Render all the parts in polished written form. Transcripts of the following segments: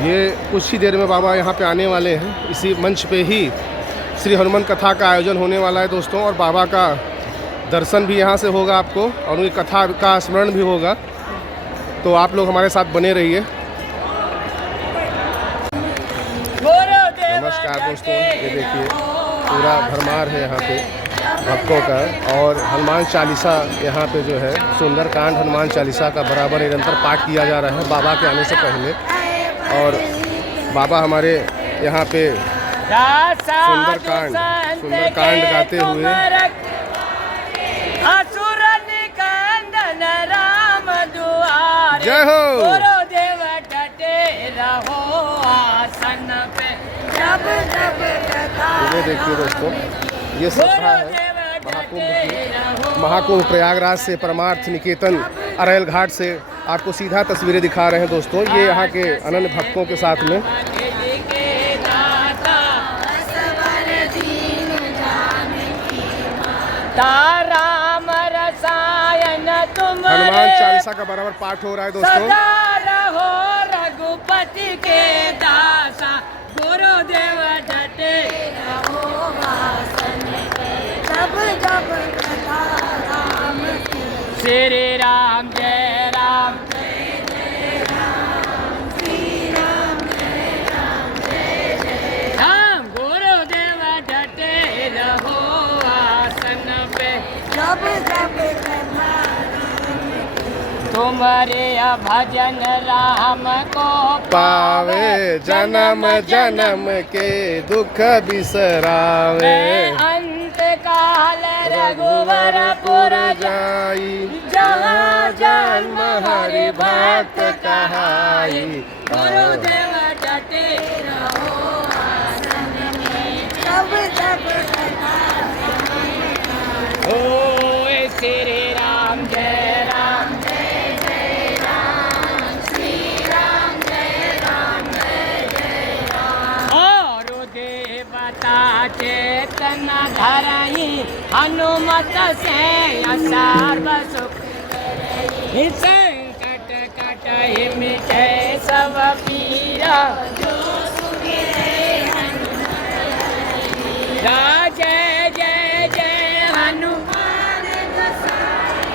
ये कुछ ही देर में बाबा यहाँ पे आने वाले हैं। इसी मंच पे ही श्री हनुमान कथा का आयोजन होने वाला है दोस्तों, और बाबा का दर्शन भी यहाँ से होगा आपको, और उनकी कथा का स्मरण भी होगा। तो आप लोग हमारे साथ बने रहिए। नमस्कार दोस्तों, ये देखिए पूरा भरमार है यहाँ पे भक्तों का, और हनुमान चालीसा यहाँ पे जो है सुंदरकांड हनुमान चालीसा का बराबर निरंतर पाठ किया जा रहा है बाबा के आने से पहले। और बाबा हमारे यहाँ पे सुंदरकांड गाते हुए जय हो। ये देखिए दोस्तों, ये सभा है महाकुंभ प्रयागराज से परमार्थ निकेतन अरैल घाट से आपको सीधा तस्वीरें दिखा रहे हैं दोस्तों। ये यहाँ के अनन्य भक्तों के साथ में हनुमान चालीसा का बराबर पाठ हो रहा है दोस्तों। रघुपति के दासा गुरुदेव डटे रहो वासन के, जब जब कथा राम की। श्री राम जय राम जय जय राम, श्री राम जय राम जय जय राम। गुरुदेव डटे रहो वासन पे, जब जब कथा तुम्हारे भजन राम को पावे, जन्म जन्म के दुख बिसरावे। अंत काल रघुवरपुर जाई, जहाँ जन्म हरि भक्त कहाई। गुरुदेव डटे रहो आसन में, जब जब कथा ओ श्री राम जय राम जय जय राम, श्री राम जय राम जय जय राम। और देवता चेतन धरई, हनुमत से सर्व सुख करई। संकट कटहि मिटै सब पीरा, जो सुमिरै हनुमत पीरा। जय जय जय हनुमान गोसाई,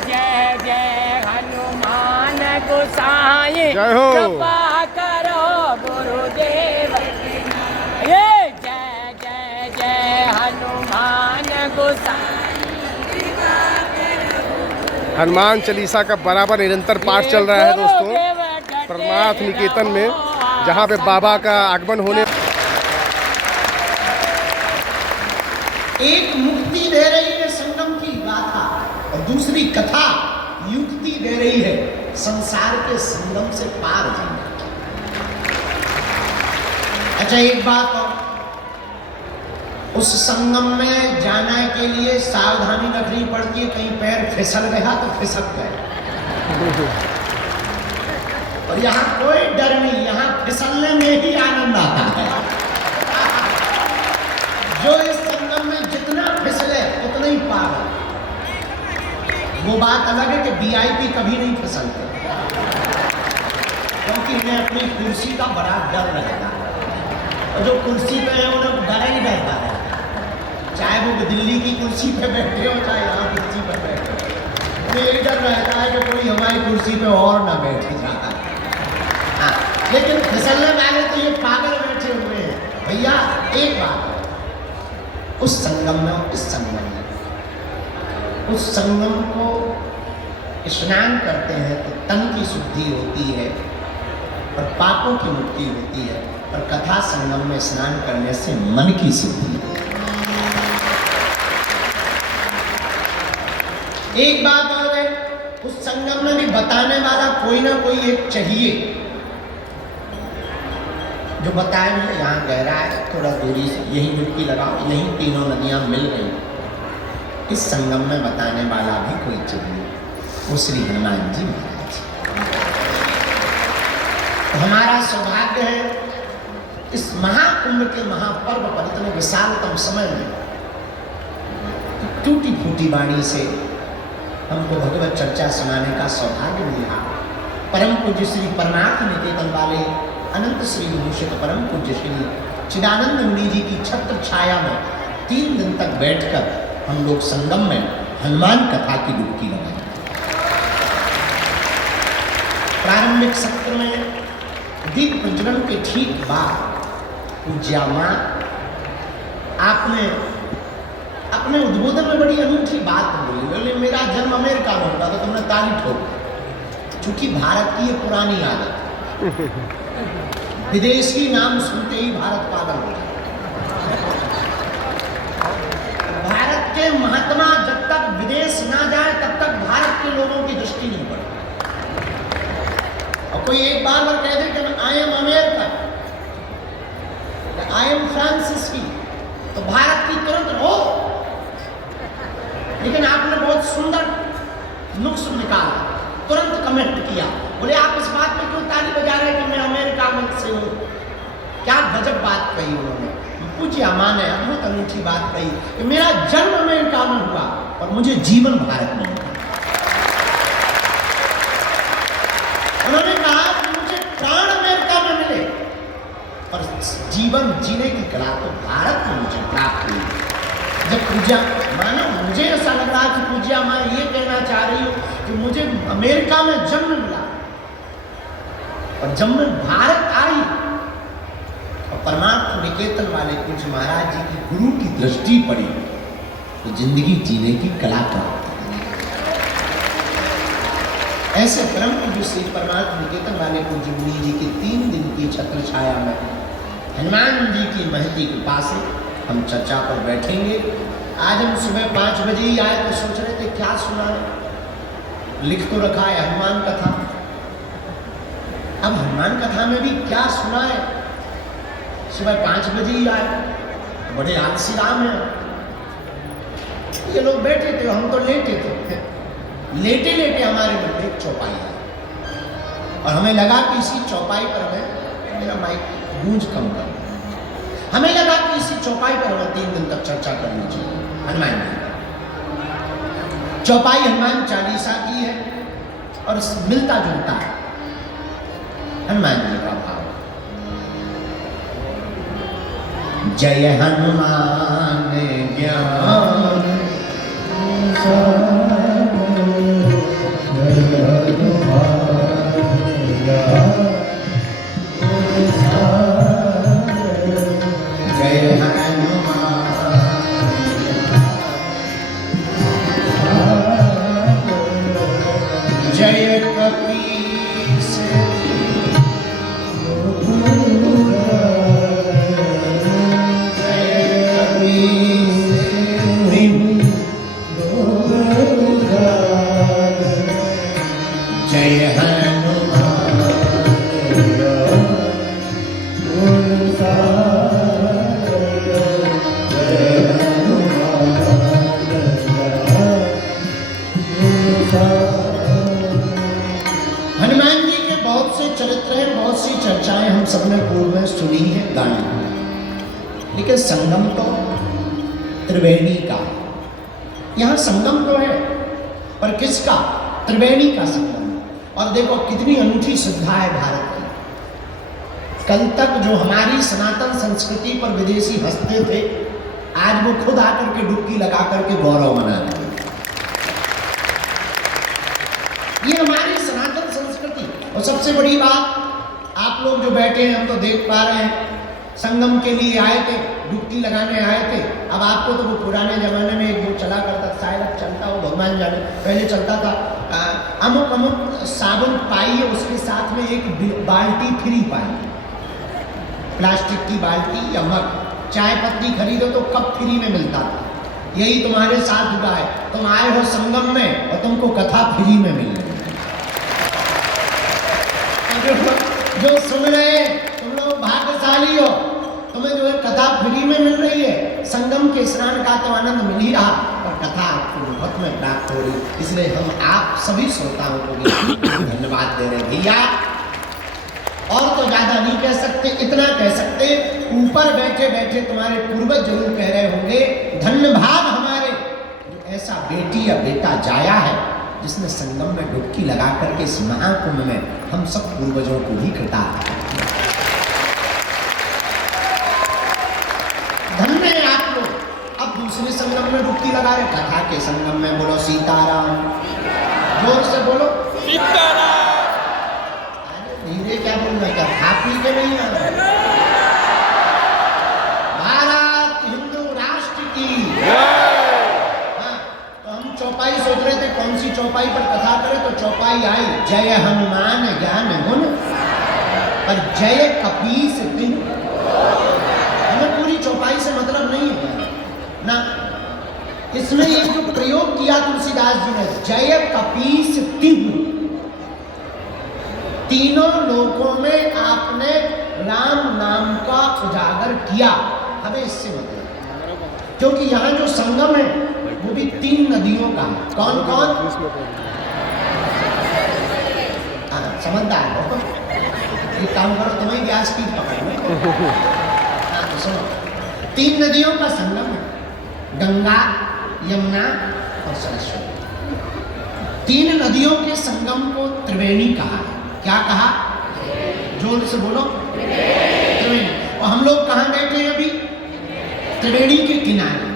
जय जय हनुमान गोसाई। जय हो। कृपा करो गुरुदेव, ये जय जय जय हनुमान गोसाई। हनुमान चालीसा का बराबर निरंतर पाठ चल रहा है दोस्तों परमार्थ निकेतन में, जहाँ पे बाबा का आगमन होने। एक मुक्ति दे रही है संगम की गाथा, और दूसरी कथा युक्ति दे रही है संसार के संगम से पार जाने की। अच्छा, एक बात और, उस संगम में जाने के लिए सावधानी रखनी पड़ती है। कहीं पैर फिसल गया तो फिसक गए, और यहाँ कोई डर नहीं, यहाँ फिसलने में ही आनंद आता है। जो इस संगम में जितना फिसले उतना ही पार है। वो बात अलग है कि वीआईपी कभी नहीं फिसलते, क्योंकि इन्हें अपनी कुर्सी का बड़ा डर रहता है, और जो कुर्सी पे है उन्हें डर ही रहता है, चाहे वो दिल्ली की कुर्सी पे बैठे हो चाहे यहाँ कुर्सी पे बैठे हो। उन्हें यही डर रहता है कि कोई हमारी कुर्सी पे और ना बैठे जाता। हाँ, लेकिन फिसलने वाले तो ये पागल बैठे हुए हैं। भैया एक बात, उस संगम में और इस संगम में, उस संगम को स्नान करते हैं तो तन की शुद्धि होती है और पापों की मुक्ति होती है, और कथा संगम में स्नान करने से मन की शुद्धि होती है। एक बात और है, उस संगम में भी बताने वाला कोई ना कोई एक चाहिए, जो बताए मुझे यहाँ गहरा है, थोड़ा दूरी से यही डुबकी लगाओ, यही तीनों नदियाँ मिल रही। इस संगम में बताने वाला भी कोई चाहिए, वो श्री हनुमान जी महाराज। तो हमारा सौभाग्य है इस महाकुंभ के महापर्व पर इतने विशालतम समय में टूटी फूटी वाणी से हमको भगवत चर्चा सुनाने का सौभाग्य मिला। परम पूज्य श्री परमार्थ निकेतन वाले अनंत श्री भूषित परम पूज्य श्री चिदानंद मुनि जी की छत्र छाया में 3 दिन तक बैठकर हम लोग संगम में हनुमान कथा की डुबकी लगाए। प्रारंभिक सत्र में दीप प्रज्वलन के ठीक बाद पूज्या माँ आपने अपने उद्बोधन में बड़ी अनूठी बात बोली। बोले मेरा जन्म अमेरिका में होगा तो तुमने ताली ठोक, चूंकि भारत की ये पुरानी आदत, विदेशी नाम सुनते ही भारत पागल हो जाए। भारत के महात्मा जब तक विदेश ना जाए तब तक भारत के लोगों की दृष्टि नहीं बढ़े। और कोई एक बार कह दे कि I am America, I am Francis की, तो भारत की तुरंत हो। लेकिन आपने बहुत सुंदर नुक्स निकाला, तुरंत कमेंट किया, बोले आप इस बात पे क्यों ताली बजा रहे हैं कि मैं अमेरिका में से हूँ। क्या गजब बात कही उन्होंने। पूज्य माँ ने अद्भुत अनूठी बात कही कि मेरा जन्म अमेरिका में हुआ और मुझे जीवन भारत में हुआ। उन्होंने कहा कि मुझे प्राण अमेरिका में मिले और जीवन जीने की कला तो भारत में मुझे प्राप्त हुई। जब पूज्या मानो मुझे ऐसा लग रहा कि पूज्या माँ ये कहना चाह रही हो कि मुझे अमेरिका में जन्म मिला और जब मैं भारत आई और परमार्थ निकेतन वाले कुछ महाराज जी की गुरु की दृष्टि पड़ी तो जिंदगी जीने की कला प्राप्त। ऐसे परम पूज्य श्री परमार्थ निकेतन वाले पूज्य मुनि जी की 3 दिन की छत्र छाया में हनुमान जी की महती कृपा से हम चर्चा पर बैठेंगे। आज हम सुबह 5 बजे ही आए तो सोच रहे थे क्या सुना, लिख तो रखा है हनुमान कथा, अब हनुमान कथा में भी क्या सुना है। सुबह 5 बजे ही आए, बड़े आलसी राम हैं। ये लोग बैठे थे, हम तो लेटे थे। लेटे लेटे हमारे मन में एक चौपाई आई और हमें लगा कि इसी चौपाई पर हमें, मेरा माइक गूंज कम कर, हमें लगा कि इसी चौपाई पर हमें 3 दिन तक चर्चा करनी चाहिए हनुमान जी। चौपाई हनुमान चालीसा की है और मिलता जुलता है हनुमान जी का भाव। जय हनुमान ज्ञान संगम तो त्रिवेणी का, यहां संगम तो है पर किसका? त्रिवेणी का संगम। और देखो कितनी अनूठी श्रद्धा है भारत की। कल तक जो हमारी सनातन संस्कृति पर विदेशी हंसते थे, आज वो खुद आकर के डुबकी लगा करके गौरव मना रहे हैं। ये हमारी सनातन संस्कृति। और सबसे बड़ी बात, आप लोग जो बैठे हैं हम तो देख पा रहे हैं, संगम के लिए आए थे, डुबकी लगाने आए थे। अब आपको तो वो पुराने जमाने में एक वो चला करता, शायद अब चलता हो भगवान जाने, पहले चलता था अमुक अमुक साबुन पाई, उसके साथ में एक बाल्टी फ्री पाई, प्लास्टिक की बाल्टी या मग। चाय पत्ती खरीदो तो कप फ्री में मिलता था। यही तुम्हारे साथ हुआ है, तुम आए हो संगम में और तुमको कथा फ्री में मिल रही है। जो सुन रहे तुम लोग भाग्यशाली हो, तुम्हें जो है कथा फ्री में मिल रही है। संगम के स्नान का तो आनंद मिल ही रहा, पर कथा आपको मुफ्त में प्राप्त हो रही। इसलिए हम आप सभी श्रोताओं को भी धन्यवाद दे रहे भैया। और तो ज्यादा नहीं कह सकते, इतना कह सकते, ऊपर बैठे बैठे तुम्हारे पूर्वज जरूर कह रहे होंगे, धन्य भाग हमारे जो ऐसा बेटी या बेटा जाया है जिसने संगम में डुबकी लगा करके इस महाकुंभ में हम सब पूर्वजों को भी कृतार्थ। धन्य है आप लोग। अब दूसरे संगम में डुबकी लगा रहे, कथा के संगम में बोलो सीताराम, जोर से बोलो सीताराम। अरे धीरे क्या बोल रहे, क्या खा पी के नहीं आ रहे? भारत हिंदू राष्ट्र की। हाँ, तो हम चौपाई सोच रहे थे कौन सी चौपाई पर कथा करें, तो चौपाई आई जय हनुमान ज्ञान गुण और जय कपीस तिन्ह। हमें पूरी चौपाई से मतलब नहीं है ना, इसमें एक जो प्रयोग किया तुलसीदास जी ने, जय कपीस तिन्ह, तीनों लोकों में आपने राम नाम का उजागर किया। हमें इससे मतलब, क्योंकि यहाँ जो संगम है वो भी 3 नदियों का है। कौन कौन? समझदार हो, एक काम करो, तुम्हें गैस की पकड़ लो। सुनो, 3 नदियों का संगम है, गंगा, यमुना और सरस्वती। 3 नदियों के संगम को त्रिवेणी कहा। क्या कहा? जोर से बोलो त्रिवेणी। और हम लोग कहाँ बैठे हैं अभी? त्रिवेणी के किनारे।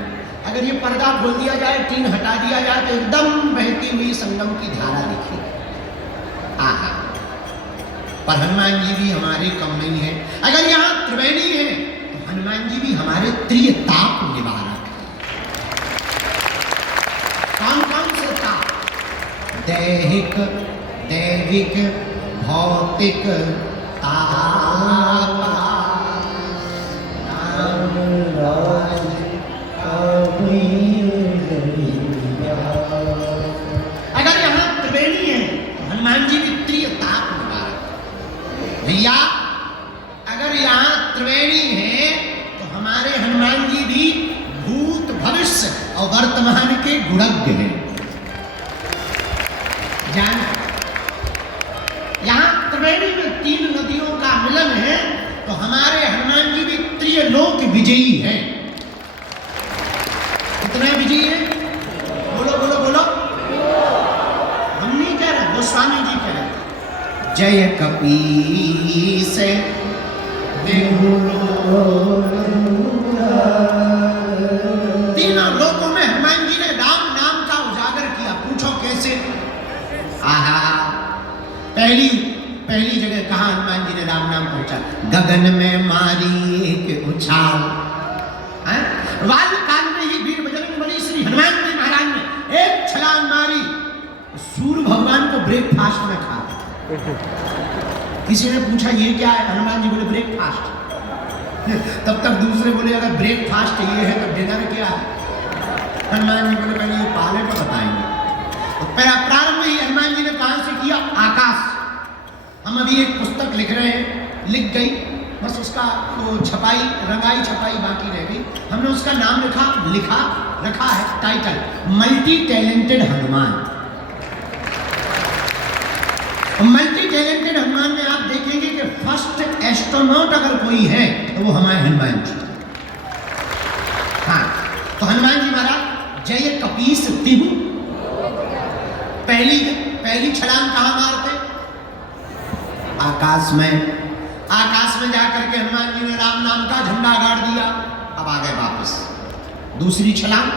अगर ये पर्दा खोल दिया जाए, टीन हटा दिया जाए, तो एकदम बहती हुई संगम की धारा दिखेगी। आहा, पर हनुमान जी भी हमारे कम नहीं है। अगर यहाँ त्रिवेणी है तो हनुमान जी भी हमारे त्रिताप निवारक है। कौन कौन से ताप? दैहिक, दैविक, भौतिक ताप। अगर यहाँ त्रिवेणी है तो हनुमान जी भी त्रिताप निवारक। भैया अगर यहाँ त्रिवेणी है तो हमारे हनुमान जी भी भूत, भविष्य और वर्तमान के गुणज्ञ हैं। जान, यहाँ त्रिवेणी में 3 नदियों का मिलन है, तो हमारे हनुमान जी भी त्रिलोक विजयी हैं। कितने विजयी हैं? बोलो बोलो बोलो। हम नहीं कह रहे, गोस्वामी जी कह रहे। जय कपीस तीनों लोकों में हनुमान जी ने राम नाम का उजागर किया। पूछो कैसे? आहा, पहली जगह कहाँ हनुमान जी ने राम नाम पहुंचा? गगन में मारी एक उछाल। बाल्यकाल में ही वीर बजरंगबली श्री हनुमान जी महाराज ने एक छलांग मारी, सूर्य भगवान को ब्रेकफास्ट में खा। किसी ने पूछा ये क्या है? हनुमान जी बोले ब्रेकफास्ट। तब तक दूसरे बोले अगर ब्रेकफास्ट ये है तो डिनर क्या है? हनुमान जी बोले पहले ये पाले पर बताएंगे। तो पहला प्रारंभ ही हनुमान जी ने कहां से किया? आकाश। हम अभी एक पुस्तक लिख रहे हैं, लिख गई, बस उसका तो छपाई, रंगाई छपाई बाकी रह गई। हमने उसका नाम रखा है title, multi talented Hanuman. Multi talented Hanuman में आप देखेंगे कि फर्स्ट एस्ट्रोनॉट अगर कोई है तो वो हमारे हनुमान जी। हाँ, तो हनुमान जी महाराज जय कपीस तिहु। पहली छलांग कहाँ मारते? आकाश में जाकर के हनुमान जी ने राम नाम का झंडा गाड़ दिया। अब आ गए वापस। दूसरी छलांग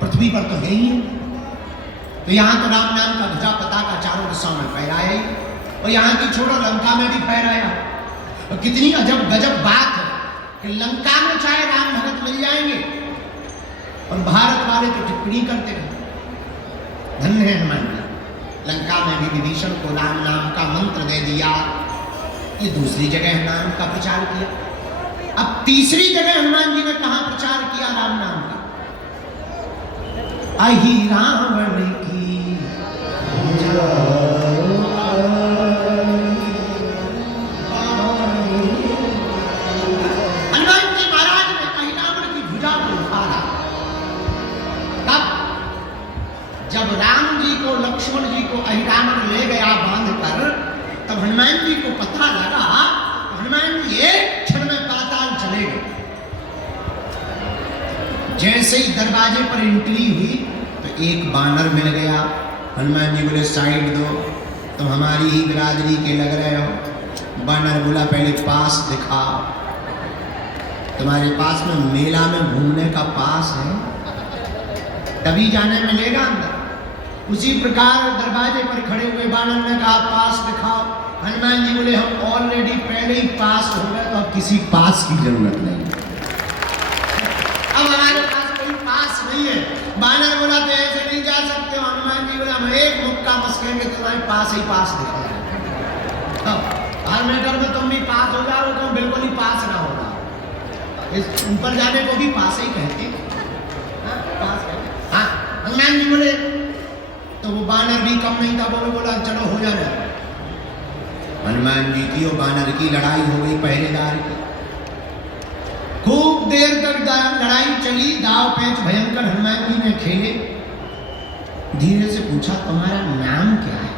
पृथ्वी पर तो है ही है, तो यहाँ तो राम नाम का ध्वजा पताका चारों दिशाओं में फहराया ही, और यहाँ की छोड़ो लंका में भी फहराया। और कितनी अजब गजब बात है कि लंका में चाहे राम भगत मिल जाएंगे और भारत वाले तो टिप्पणी करते रहे। धन्य है हनुमान जी। लंका में भी विभीषण को राम नाम का मंत्र दे दिया। ये दूसरी जगह नाम का प्रचार किया। अब तीसरी जगह हनुमान जी ने कहां प्रचार किया राम नाम का? अहि रावण की हनुमान जी महाराज ने अहि रावण की भुजा को उखाड़ा। तब जब राम जी को, लक्ष्मण जी को अहि रावण ले गया बांध कर, तब हनुमान जी को पता लगा, हनुमान जी एक क्षण में पाताल चले गए। जैसे ही दरवाजे पर एंट्री हुई तो एक बानर मिल गया, हनुमान जी बोले साइड दो, तुम हमारी ही बिरादरी के लग रहे हो। बानर बोला पहले पास दिखाओ, तुम्हारे पास में मेला में घूमने का पास है, तभी जाने मिलेगा अंदर। उसी प्रकार दरवाजे पर खड़े हुए बानर ने कहा पास दिखाओ। हनुमान जी बोले हम ऑलरेडी पहले ही पास हो गए, तो अब किसी पास की जरूरत नहीं, अब हमारे पास कोई पास नहीं है। बानर बोला तो ऐसे नहीं जा सकते हो। हनुमान जी बोला हम एक मुक्का मस्केंगे, तुम्हारे पास ही पास दिखाओ। हर मैटर में तुम भी पास हो जाओ, तुम बिल्कुल ही पास ना होगा। इस ऊपर जाने को भी पास ही कहते हैं। हाँ, हनुमान जी बोले तो वो बानर भी कम नहीं था, वो बोला चलो हो जाना। हनुमान जी की और बानर की लड़ाई हो गई पहरेदार की। खूब देर तक लड़ाई चली, दाव पेच भयंकर हनुमान जी ने खेले। धीरे से पूछा तुम्हारा नाम क्या है?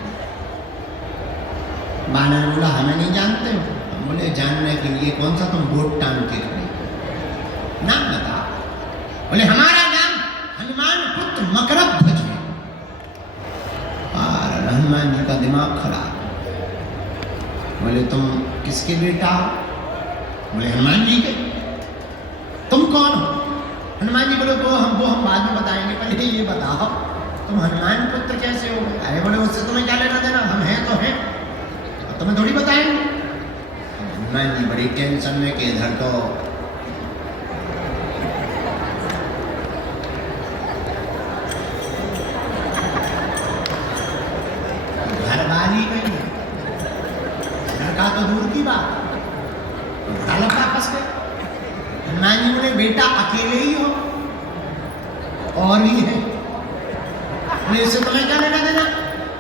बानर बोला हमें नहीं जानते हो। हम बोले जानने के लिए कौन सा तुम बोट टांग के खड़े, नाम बता। बोले हमारा नाम हनुमान पुत्र मकरध्वज है। और हनुमान जी का दिमाग खराब। बोले तुम किसके बेटा हो? बोले हनुमान जी के। तुम कौन हो? हनुमान जी बोले वो हम बाद में बताएंगे, पहले ये बताओ तुम हनुमान पुत्र कैसे हो? अरे बोले उससे तुम्हें क्या लेना देना, हम हैं तो हैं, तुम्हें थोड़ी बताएंगे। हनुमान जी बड़ी टेंशन में कि इधर तो घरवाली गई, लड़का तो दूर की बात, लड़का फंस गए। हनुमान जी बोले बेटा अकेले ही हो और भी है, इससे तुम्हें क्या लेना देना?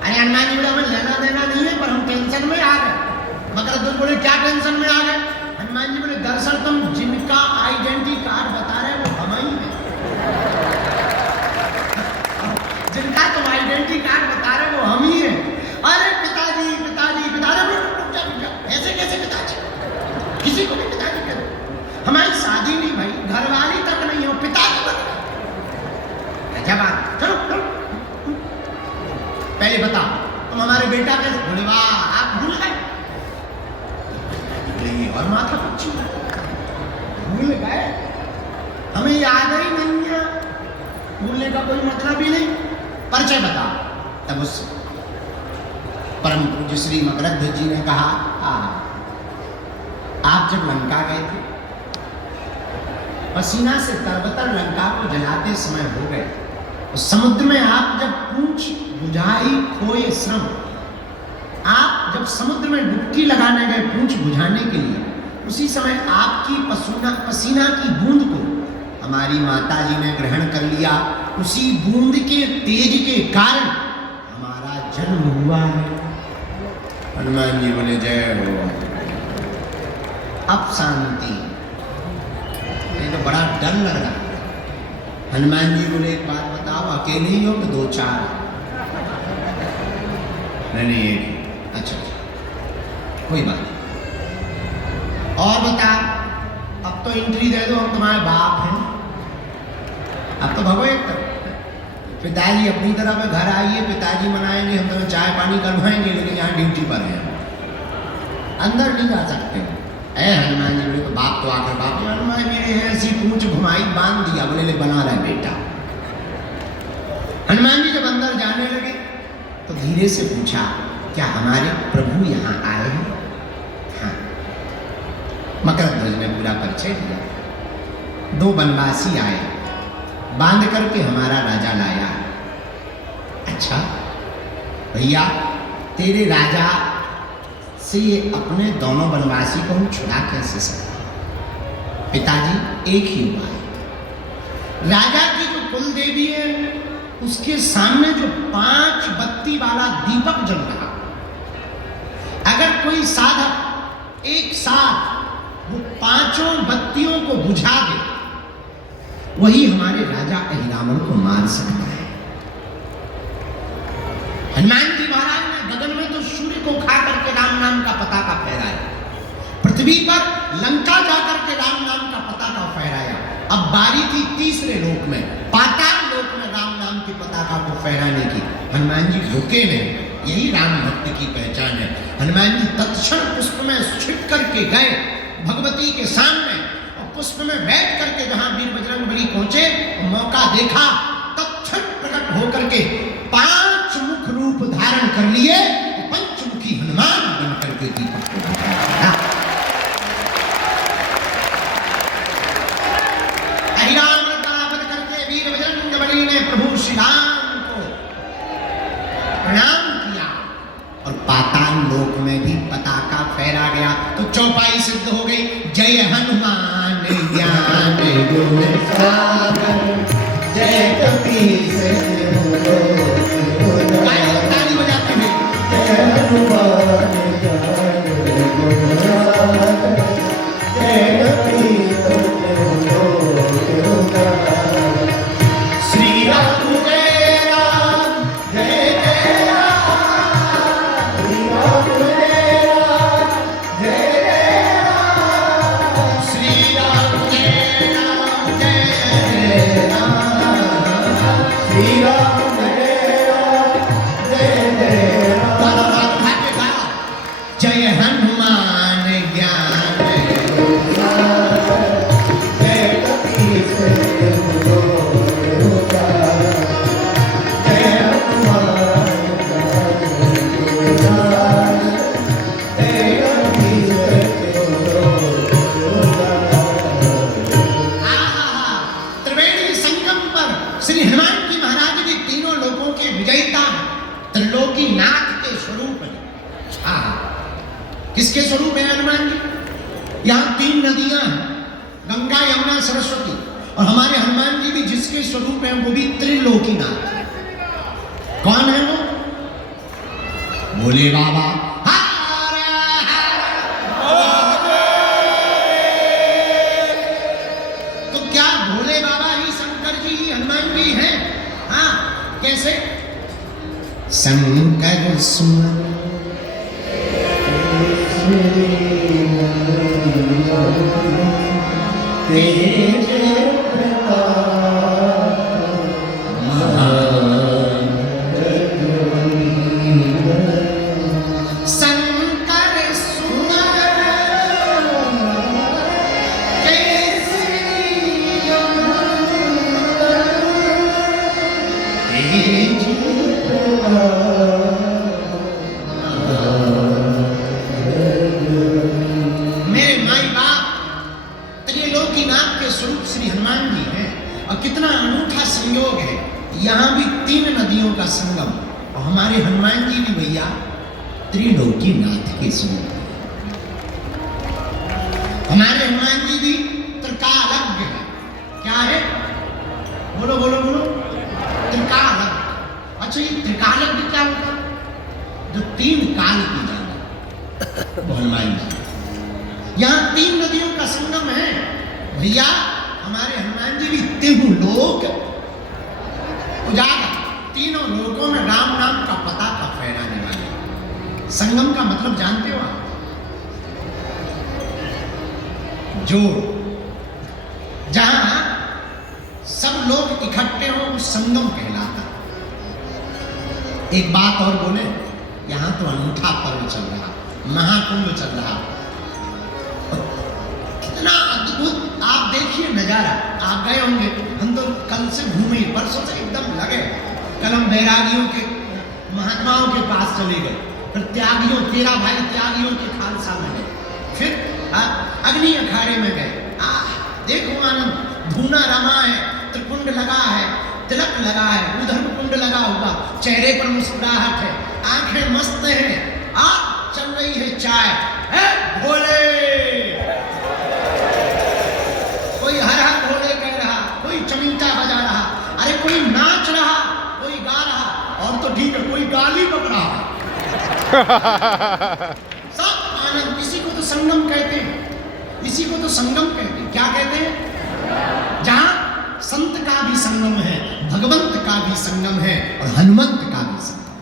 अरे हनुमान जी बोले हमें लेना देना नहीं है, पर हम टेंशन में आ गए। मगर तुम बोले क्या टेंशन में आ गए? हनुमान जी बोले दरअसल तुम जिनका आइडेंटिटी कार्ड बता रहे हो वो हम ही है, जिनका तुम आइडेंटिटी कार्ड बता रहे हो वो हम ही है। अरे पिताजी पिताजी पिताजी, ऐसे कैसे पिताजी? किसी को भी पिताजी करो, हमारी शादी नहीं भाई, घरवाली तक नहीं हो, पिताजी बन गए। क्या बात, चलो चलो पहले बता तुम हमारे बेटा कैसे? बोले वाह आप भूल गए। और माथा पच्ची भूल गए, हमें याद ही नहीं है, भूलने का कोई मतलब ही नहीं। परिचय बता। तब उस परम पूज्य श्री मकरध्वज जी ने कहा आप जब लंका गए थे, पसीना से तरबतर लंका को जलाते समय हो गए, उस समुद्र में आप जब पूंछ बुझाई खोए श्रम, आप जब समुद्र में डुबकी लगाने गए पूंछ बुझाने के लिए, उसी समय आपकी पसीना की बूंद को हमारी माता जी ने ग्रहण कर लिया। उसी बूंद के तेज के कारण हमारा जन्म हुआ है। हनुमान जी बोले जय हो। अब शांति, ये तो बड़ा डर लग रहा है। हनुमान जी बोले एक बात बताओ, अकेले ही हो कि दो चार? नहीं एक। अच्छा कोई बात नहीं। और बता, अब तो एंट्री दे दो, हम तुम्हारे बाप हैं, अब तो भगो एक तरफ। पिताजी अपनी तरफ है, घर आइए, पिताजी मनाएंगे, हम तुम्हें चाय पानी करवाएंगे, लेकिन यहाँ ड्यूटी पर है, अंदर नहीं जा सकते। हनुमान जी बोले तो बाप तो आकर बाप, हनुमान जी ने ऐसी पूंछ घुमाई, बांध दिया, बोले ले बना रहा बेटा। हनुमान जी जब अंदर जाने लगे तो धीरे से पूछा क्या हमारे प्रभु यहाँ आए हैं? हाँ। मकरध्वज ने पूरा परिचय दिया। दो बनवासी आए, बांध करके हमारा राजा लाया। अच्छा भैया, तेरे राजा से ये अपने दोनों बनवासी को हम छुड़ा कैसे सकते? पिताजी एक ही उपाय, राजा की जो कुल देवी है उसके सामने जो 5 बत्ती वाला दीपक जल रहा, अगर कोई साधक एक साथ वो 5 बत्तियों को बुझा दे, वही हमारे राजा अहिरावण को मार सकता है। हनुमान जी महाराज ने गगन में तो सूर्य को खा करके राम नाम का पताका फहराया, पृथ्वी पर लंका जाकर के राम नाम का पताका फहराया। अब बारी थी तीसरे लोक में, पाताल लोक में राम नाम के पताका को फहराने की। हनुमान जी रुके नहीं, यही राम भक्त की पहचान है। हनुमान जी तत्क्षण पुष्प में छिप करके गए भगवती के सामने, और पुष्प में बैठ करके जहां वीर बजरंगबली पहुंचे, मौका देखा, तत्क्षण प्रकट होकर के 5 मुख रूप धारण कर लिए, पंचमुखी हनुमान बन करके दीपक को बुझाया। हरिराम परापद करके वीर बजरंगबली ने प्रभु श्री राम को प्रणाम किया, और पाताल लोक में भी पताका फहरा गया। तो चौपाई सिद्ध हो गई, जय हनुमान ज्ञान गुण सागर, जय कपीस ताली बजाते हैं, जय हनुमान ज्ञान गुण सागर, जय कपीस श्री राम जय राम जय जय राम, श्री राम जय राम जय जय राम, श्री राम जय राम जय राम, श्री राम जय राम जय जय राम। जय हनुमान ज्ञान गुण सागर, जय कपीस किसके स्वरूप है हनुमान जी? यहाँ 3 नदियां हैं, गंगा यमुना सरस्वती, और हमारे हनुमान जी भी जिसके स्वरूप हैं वो भी त्रिलोकीनाथ। कौन है वो? भोले बाबा। तो क्या भोले बाबा ही शंकर जी ही हनुमान जी हैं? हाँ, कैसे? शंकर सुमन तेज शंकर सुमन कितना अनूठा संयोग है। यहाँ भी 3 नदियों का संगम, और हमारे हनुमान जी भी भैया त्रिलोकीनाथ के स्वरूप है। हमारे हनुमान जी भी त्रिकालज्ञ है। क्या है? बोलो बोलो बोलो। त्रिकालज्ञ। अच्छा, ये त्रिकालज्ञ क्या होता है? जो 3 काल की जाने वो हनुमान जी। यहाँ 3 नदियों का संगम है भैया। हमारे हनुमान जी भी तीनों लोक उजागर, तीनों लोकों में राम नाम का पताका फहराने वाले। संगम का मतलब जानते हो आप? जोड़, जहां सब लोग इकट्ठे हो उस संगम कहलाता। एक बात और बोले, यहां तो अनूठा पर्व चल रहा, महाकुंभ चल रहा, कितना अद्भुत। आप देखिए नजारा, आप गए होंगे, हम तो कल से घूमे, परसों से एकदम लगे। कल हम बैरागियों के महात्माओं के पास चले गए, फिर त्यागियों 13 भाई त्यागियों के खालसा में गए, फिर अग्नि अखाड़े में गए। देखो आनंद, धूना रमा है, त्रिकुंड लगा है, तिलक लगा है, उधर कुंड लगा हुआ, चेहरे पर मुस्कुराहट है, आंखें मस्त हैं, चल रही है चाय है। भोले, कोई हर हर भोले कह रहा, कोई चमिंचा बजा रहा, अरे कोई नाच रहा, कोई गा रहा, और तो ठीक है कोई गाली बक रहा। सब आनंद। इसी को तो संगम कहते हैं, इसी को तो संगम कहते हैं। क्या कहते हैं? जहां संत का भी संगम है, भगवंत का भी संगम है, और हनुमंत का भी संगम है।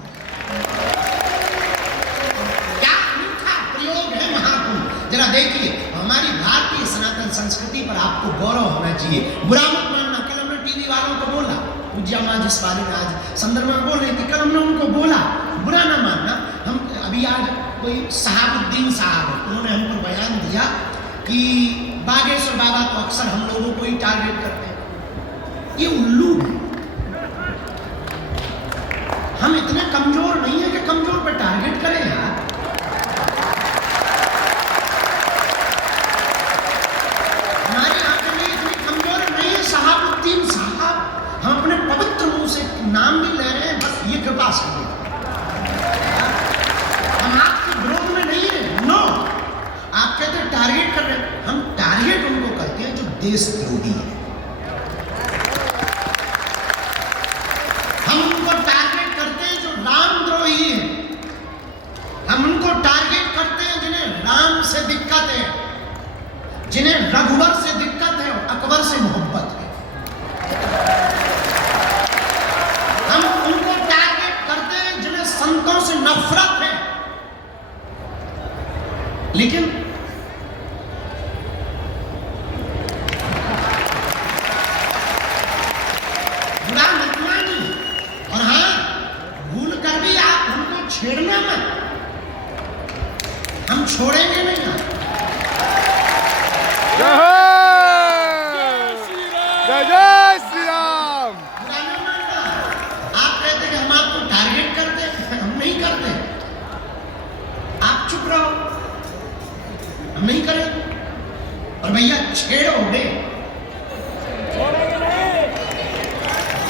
क्या अनूठा प्रयोग है महाकुंभ। जरा देखिए, हमारी भारतीय सनातन संस्कृति पर आपको गौरव होना चाहिए। बुरा मत मानना, कल हमने टीवी वालों को बोला, जिया माँ जिस बारे में आज संदर्भ में बोल रही थी, कल हमने उनको बोला, बुरा ना मानना, हम अभी आज कोई सहाबुद्दीन साहब उन्होंने हम पर बयान दिया कि बागेश्वर बाबा को अक्सर हम लोगों को ही टारगेट करते हैं। ये उल्लू है। हम इतने कमजोर नहीं है कि कमजोर पे टारगेट करें यार। हमारे आंखें में इतनी कमजोर नहीं है सहाबुद्दीन साहब, हम अपने पवित्र मुंह से नाम भी ले रहे हैं, बस ये कृपा से हम आपके विरोध में नहीं है। नो, आप कहते हैं टारगेट कर रहे हैं, हम टारगेट उनको करते हैं जो देशद्रोही है। हम उनको टारगेट करते हैं जो रामद्रोही है। हम उनको टारगेट करते हैं जिन्हें राम से दिक्कत है, जिन्हें रघुवर से दिक्कत है और अकबर से मोहब्बत है। हम उनको टारगेट करते हैं जिन्हें संतों से नफरत है। लेकिन बुरा मत मानिए, और हाँ, भूल कर भी आप हमको छेड़ना मत, हम छोड़ेंगे नहीं ना। जय श्री राम। बुरा ना मानना। आप कहते कि हम आपको टारगेट करते हैं, हम नहीं करते। आप चुप रहो, हम नहीं करें। और भैया छेड़ोगे,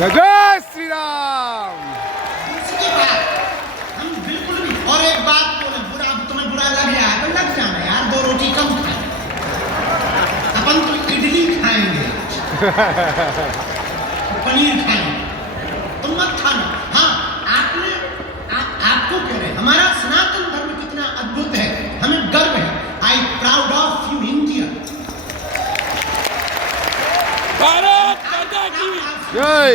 जय श्री राम। उसके बाद हम बिल्कुल भी। और एक बात बोले, बुरा तुम्हें बुरा लग रहा है तो लग जाना यार, 2 रोटी कम खाए, अपन तो इडली खाएंगे पनीर खाएंगे, तुम मत खाना। हाँ, आपको कह रहे हैं हमारा सनातन धर्म कितना अद्भुत है, हमें गर्व है। I proud of you India. Bharat माता की जय।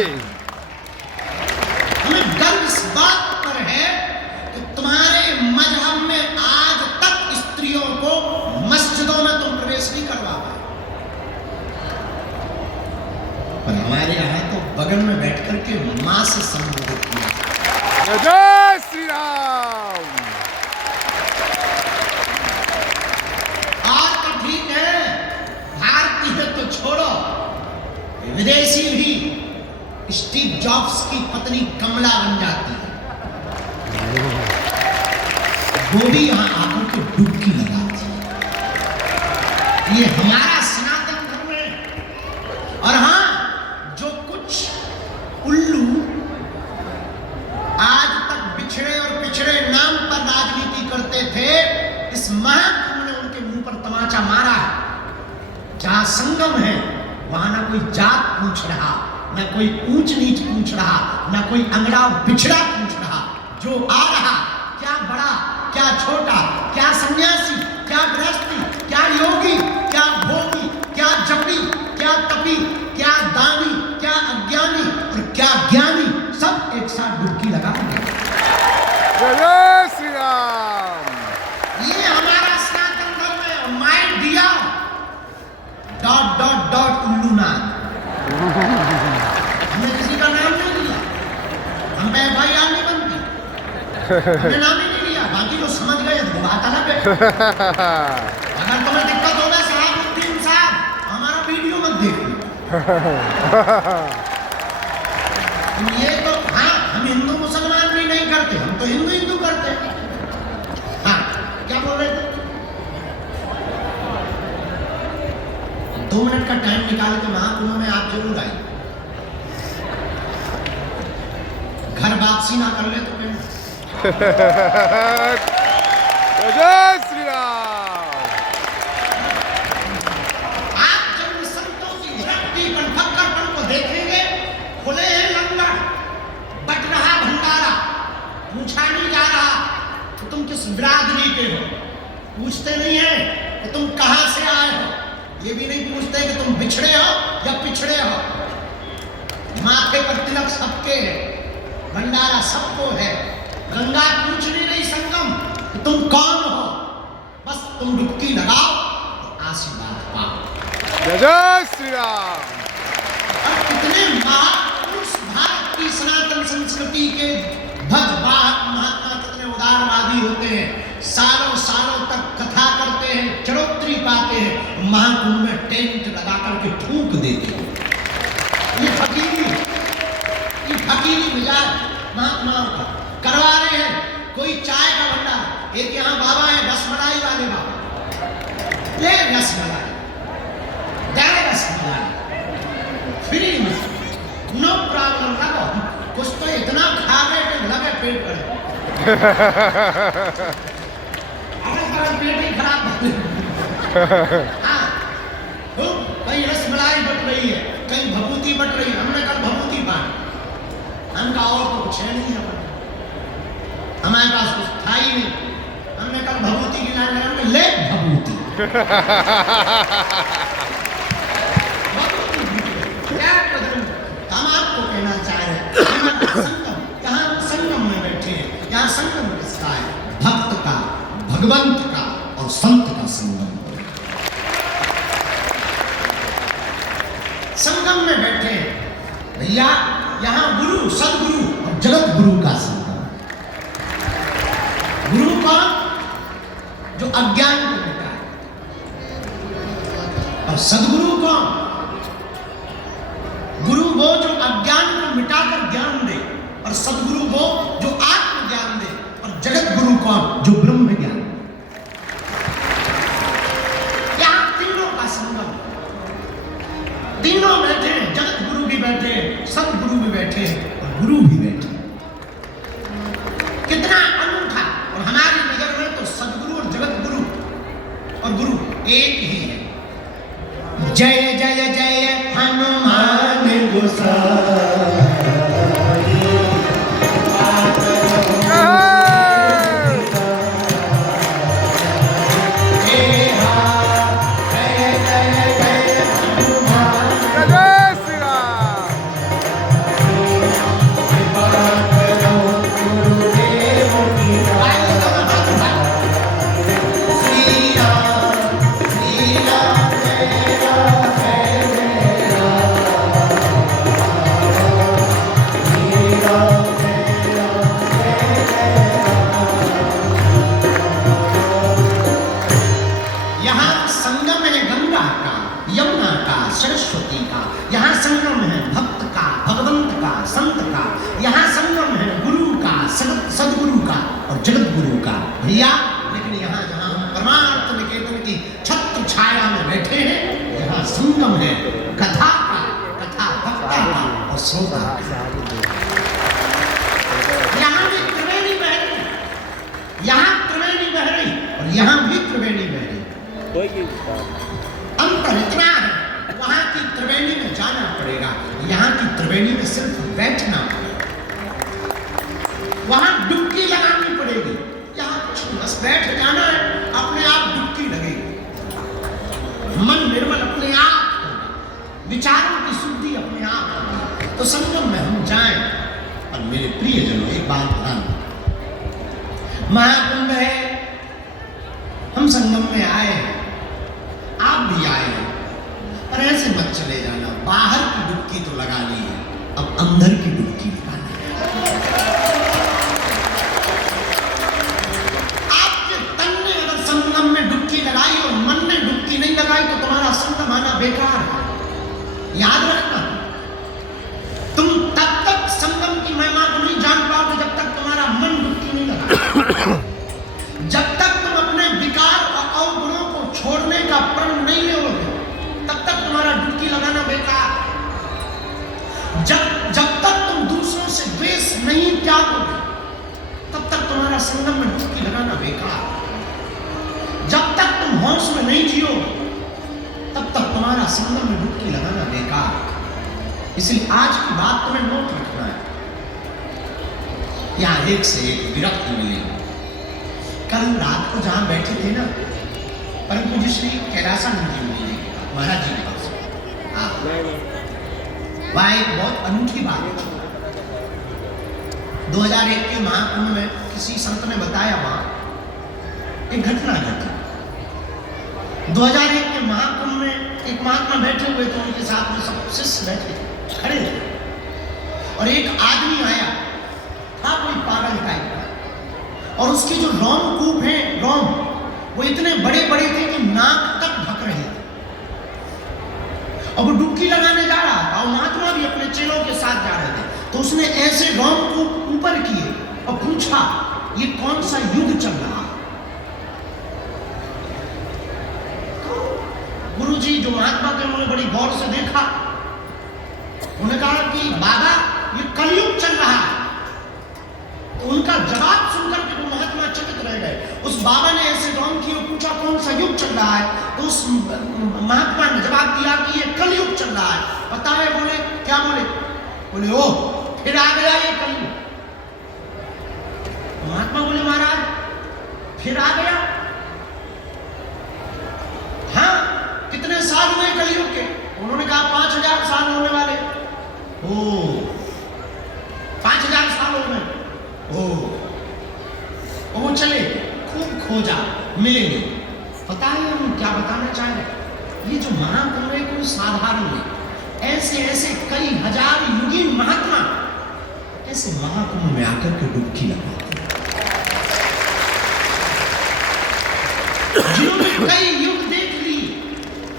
हमें गर्व इस बात पर है कि तुम्हारे मजहब में आज तक स्त्रियों को मस्जिदों में तुम प्रवेश नहीं करवा पाए, पर हमारे यहाँ तो बगल में बैठ करके मां से संबोधित किया। जय श्री राम। और तो ठीक है, भारतीय तो छोड़ो, विदेशी भी स्टीव जॉब्स की पत्नी कमला बन जाती है, वो भी यहाँ आकर के डुबकी लगाती है। ये हमारा सनातन धर्म है। और हाँ, जो कुछ उल्लू आज तक बिछड़े और पिछड़े नाम पर राजनीति करते थे, इस महाकुंभ ने उनके मुंह पर तमाचा मारा है। जहां संगम है वहां ना कोई जात पूछ रहा, ना कोई ऊंच नीच पूछ रहा, ना कोई अंगड़ा बिछड़ा पूछ रहा। जो आ रहा, क्या बड़ा क्या छोटा, क्या सन्यासी क्या गृहस्थी, क्या योगी क्या भोगी, क्या जपी क्या तपी, क्या दानी क्या अज्ञानी और क्या ज्ञानी, सब एक साथ डुबकी लगा। जय श्री राम। ये हमारा सनातन धर्म है। माय डियर उल्लूनाथ, हमने किसी का नाम नहीं लिया, हम पे FIR नहीं बनती, हमने नाम ही नहीं लिया। बाकी जो समझ गए वो बात अलग है। अगर तुम्हें दिक्कत होगा सहाबुद्दीन साहब, हमारा वीडियो मत देखना। ये तो हाँ, हम हिंदू मुसलमान भी नहीं करते, हम तो हिंदू करते हैं। हाँ, क्या बोल रहे थे? 2 मिनट का टाइम निकाल के महाकुंभ में आप जरूर आइए। घर वापसी ना कर ले तो जय श्री राम। आप जब संतों की विरक्ति फक्करपन को देखेंगे, खुले हैं लंगर, बट रहा भंडारा, पूछा नहीं जा रहा कि तुम किस बिरादरी के हो, पूछते नहीं है कि तुम कहां से आए हो, ये भी नहीं पूछते कि तुम बिछड़े हो या पिछड़े हो। माथे पर तिलक सबके है, भंडारा सबको है, गंगा पूछ नहीं संगम कि तुम कौन हो, बस तुम डुबकी लगाओ तो आशीर्वाद पाओ। जय श्री राम। और कितने महापुरुष भारत भक्ति के भक्त महात्मा कितने उदारवादी होते हैं, सालों सालों तक कथा करते हैं, चढ़ोतरी पाते हैं, महाकुंभ में टेंट लगा करके थूक देते हैं। ये फकीरी मिजाज महात्माओं का करवा रहे हैं। कोई चाय का भंडार, एक यहाँ बाबा है रसमलाई वाले बाबा, ले रसमलाई, दे रसमलाई फ्री में, नो प्रॉब्लम। लगो कुछ तो इतना खा गए कि लगे पेट पर पेट ही खराब। हाँ, कहीं रसमलाई बट रही है, कहीं भभूति बट रही है। हमने कल भभूति पानी, हमका और तो कुछ है नहीं, हमारे पास कुछ था ही नहीं। हमने कल भभूति की लाइन लगा, ले भभूति हम आपको कहना चाह रहे हैं, यहाँ संगम में बैठे हैं। यहाँ संगम किसका है? भक्त का, भगवंत का और संत का संगम। संगम में बैठे हैं भैया, यहाँ गुरु, सदगुरु और जगत गुरु का संगम। गुरु कौन? जो अज्ञान को मिटाए, और सदगुरु कौन? गुरु वो जो अज्ञान को मिटाकर ज्ञान दे, और सदगुरु वो जो आत्म ज्ञान दे, और जगत गुरु कौन? जो ब्रह्म ज्ञान। यहां तीनों का संगम, तीनों बैठे हैं, जगत गुरु भी बैठे हैं, सदगुरु भी बैठे हैं, और गुरु भी बैठे हैं। कितना अनूठा! और हमारी नजर में तो सदगुरु और जगत गुरु और गुरु एक ही है। जय जय जय हनुमान गोसाई। सरस्वती का यहाँ संगम है, भक्त का, भगवंत का, संत का। यहाँ संगम है गुरु का, सदगुरु का और जगत गुरु का भैया। लेकिन यहाँ जहाँ हम परमार्थ निकेतन की छत्र छाया में बैठे हैं, यहाँ संगम है कथा का, कथा भक्ता का और श्रोता का। यहाँ भी त्रिवेणी बह रही, यहाँ त्रिवेणी बह रही और यहाँ भी त्रिवेणी बह रही। अंतर इतना है, वहां की त्रिवेणी में जाना पड़ेगा, यहाँ की त्रिवेणी में सिर्फ बैठना पड़ेगा। वहां डुबकी लगानी पड़ेगी, यहाँ कुछ बस बैठ जाना है, अपने आप डुबकी लगेगी। मन निर्मल अपने आप होगा, विचारों की शुद्धि अपने आप होगी। तो संगम में हम जाएं। और मेरे प्रियजनों, एक बात ध्यान, महाकुंभ है, हम संगम में आए हैं, आप भी आए हैं, पर ऐसे मत चले जाना। बाहर की डुबकी तो लगा ली है, अब अंदर की डुबकी लगानी है। आपके तन ने अगर संगम में डुबकी लगाई और मन ने डुबकी नहीं लगाई तो तुम्हारा संगम आना बेकार है। याद रखना, तुम तब तक संगम की महिमा को नहीं जान पाओगे जब तक तुम्हारा मन डुबकी नहीं लगा। जब तक तुम अपने विकार और अवगुणों को छोड़ने का प्रण नहीं लोगे, तब तक तुम्हारा डुबकी लगाना बेकार। जब तक तुम दूसरों से द्वेष नहीं त्यागोगे, तब तक तुम्हारा संगम में डुबकी लगाना बेकार। जब तक तुम होश में नहीं जियोगे, तब तक तुम्हारा संगम में डुबकी लगाना बेकार। इसलिए आज की बात तुम्हें नोट रखना है। यहां एक से एक विरक्ति मिलेगी। कल रात को जहां बैठे थे ना, परम पूज्य श्री कैलासानंद जी मिले महाराज जी के पास। वहां एक बहुत अनूठी बात है। 2001 के महाकुंभ में किसी संत ने बताया, वहां एक घटना घटी। 2001 के महाकुंभ में एक महात्मा बैठे हुए थे, उनके साथ में सब शिष्य बैठे खड़े थे, और एक आदमी आया था कोई पागल टाइप का, और उसके जो रोमकूप हैं, रोम, वो इतने बड़े बड़े थे कि नाक तक ढक रहे थे। और वो डुबकी लगाने जा रहा था, और महात्मा भी अपने चेलों के साथ जा रहे थे। तो उसने ऐसे रोमकूप ऊपर किए और पूछा, ये कौन सा युग चल रहा है? गुरुजी जो महात्मा थे उन्होंने बड़ी गौर से देखा, उन्होंने कहा कि बाबा ये कलयुग चल रहा है। तो उनका जवाब सुनकर के वो महात्मा चकित रह गए। उस बाबा ने ऐसे गौर किया, पूछा कौन सा युग चल रहा है? तो उस महात्मा ने जवाब दिया कि ये कलयुग चल रहा है। पता है बोले क्या? बोले ओ फिर आ गया ये कलयुग। महात्मा बोले महाराज फिर आ गया? हाँ, कितने साल हुए कलयुग के? उन्होंने कहा 5000 साल होने वाले। ओ 5000 साल हो गए। वो चले, खूब खोजा, मिले नहीं। पता है हम क्या बताना चाह रहे? ये जो महाकुंभ है कोई साधारण नहीं। ऐसे ऐसे कई हजार युगी महात्मा ऐसे महाकुंभ में आकर के डुबकी लगाते हैं। जिन्होंने कई युग देख ली,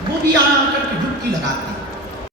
वो भी आकर के डुबकी लगाते हैं।